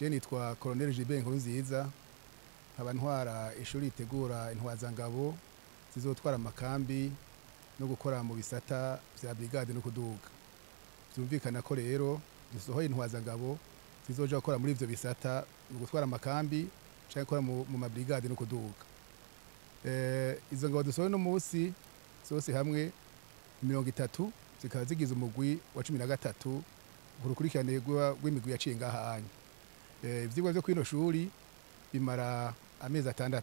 nitwa Colonel Bw'Ingabo nkaba ntwara ishuri ritegura intwazangabo zizotwara amakambi no gukora mu bisata vya brigade no kuduga. Byumvikana ko rero dusohoye intwazangabo zizoja gukora muri ivyo bisata no gutwara amakambi cyangwa gukora mu mabrigade no kuduga. Izo ngabo dusohoye no munsi zose hamwe 30 zikaba zigize umugwi wa 13 urukurikirane rw'imigwi yaciye ngahanye. Ivyigwa vyo kwino shuri bimara amezi 6,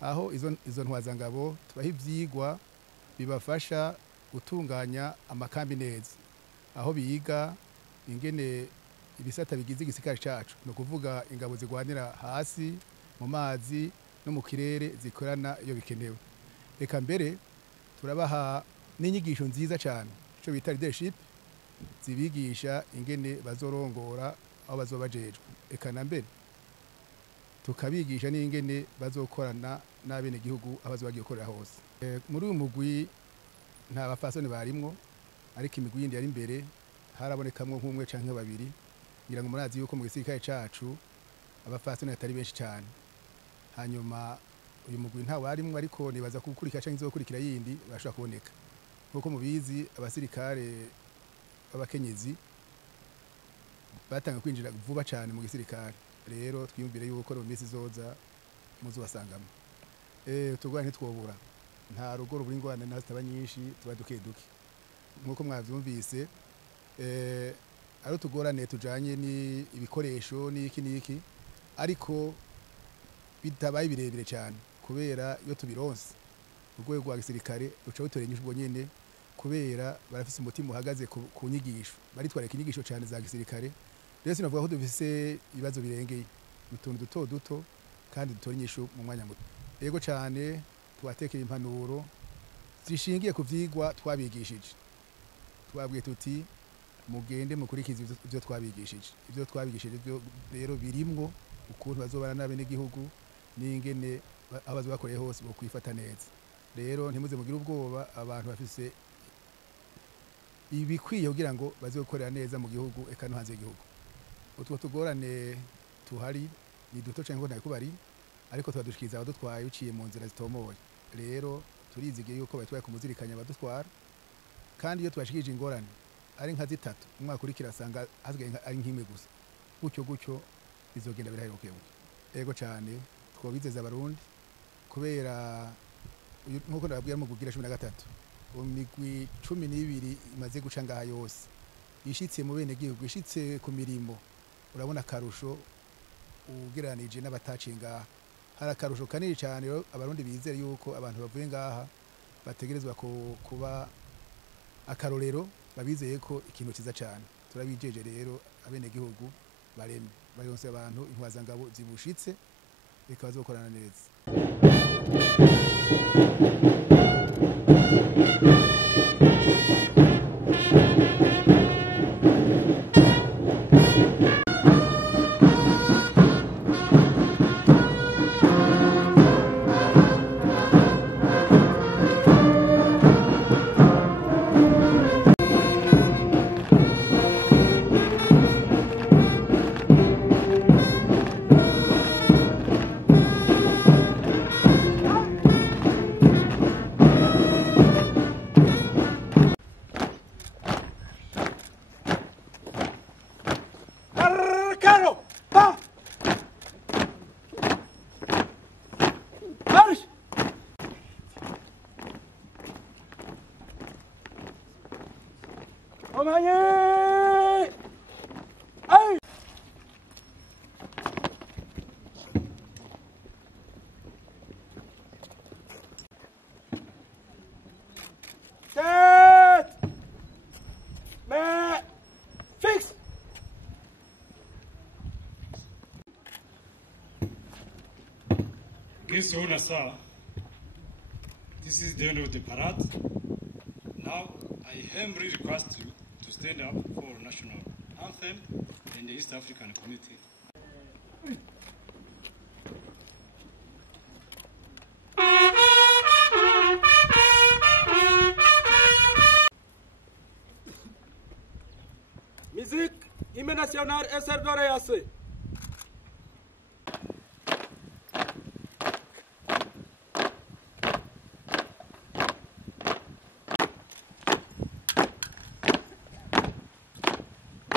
aho izo ntwazangabo tubaha ivyigwa bibafasha gutunganya amakambi neza, aho biga ingene ibisata bigize igisirikare cacu, no kuvuga ingabo zigwanira hasi mu mazi no mu kirere zikorana iyo bikenewe. Eka mbere turabaha n'inyigisho nziza cyane ico bita leadership, zibigisha ingene bazorongora aho bazobajejwe. Eka na mbere tukabigisha n'ingene bazokorana n'abene gihugu abazo bagiye gukorera hose. Muri uyu mugwi nta bafasoni barimwo, ariko imigwi yindi yari imbere harabonekamwo nk'umwe canke babiri, ngira ngo murazi yuko mu gisirikare cacu abafasoni atari benshi cyane. Hanyuma uyu mugwi nta warimwo, ariko nibaza kukurikira canke izokurikira yindi bashobora kuboneka. Nkuko mubizi abasirikare b'abakenyezi batanga kwinjira vuba cyane mu gisirikare, rero twiyumvire yuko mu minsi zoza muzobasangamo. Tugwana ntitwobura, nta rugo rubura ingorane nazo zitaba nyinshi, tuba duke nkuko mwavyumvise. Ari tugorane tujanye ni ibikoresho n'iki, ariko bitabaye birebire cyane, kubera iyo tubironse urwego rwa gisirikare ruca rutora inyishu nyene, kubera barafise umutima uhagaze ku nyigisho, baritwareka inyigisho cyane za gisirikare. Rero sinavuga ko dufise ibibazo birengeye, utuntu duto kandi dutora inyishu mu mwanya muto. Yego cyane tubatekeye impanuro zishingiye ku vyigwa twabigishije. Twabwiye tuti mugende mukurikiza ivyo twabigishije. Ivyo twabigishije rero birimwo ukuntu bazobana n'abene gihugu n'ingene abazo bakoreye hose bo kwifata neza. Rero ntimuze mugira ubwoba, abantu bafise ibikwiye kugira ngo bazokorera neza mu gihugu eka no hanze y'igihugu. Utwo tugorane tuhari ni duto cyangwa nta kubari, ariko twadushikiza abadutwaye uciye mu nzira zitomoye. Rero turizigiye yuko batwaye kumuzirikanya abadutwara, kandi iyo twashikije ingorane ari nka 3 umwaka urikira asanga hasigaye ari nk'imwe gusa, gutyo bizogenda biraheruke. Yego cyane twobizeza abarundi, kubera nkuko nababwira mu kugira 13 umigwi 12 imaze guca ngaha yose, ishitse mu bene gihugu, ishitse ku mirimo. Urabona karusho ugeranije n'abataciye ngaha, hari akarusho kanini cyane. Rero abarundi bizere yuko abantu bavuye ngaha bategerezwa kuba akarorero, babizeye ko ikintu kiza cyane. Turabijeje rero abene gihugu bareme bayonse abantu intwazangabo zibushitse, bikaza gukorana neza. Komandant! Hey! Tête! Mais fixe! Guest owner, sir, this is the end of the parade. Now, I humbly request you to stand up for national anthem in the East African community. Musique, hymne national et serdoreyası.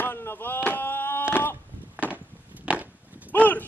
Alnava! Marş!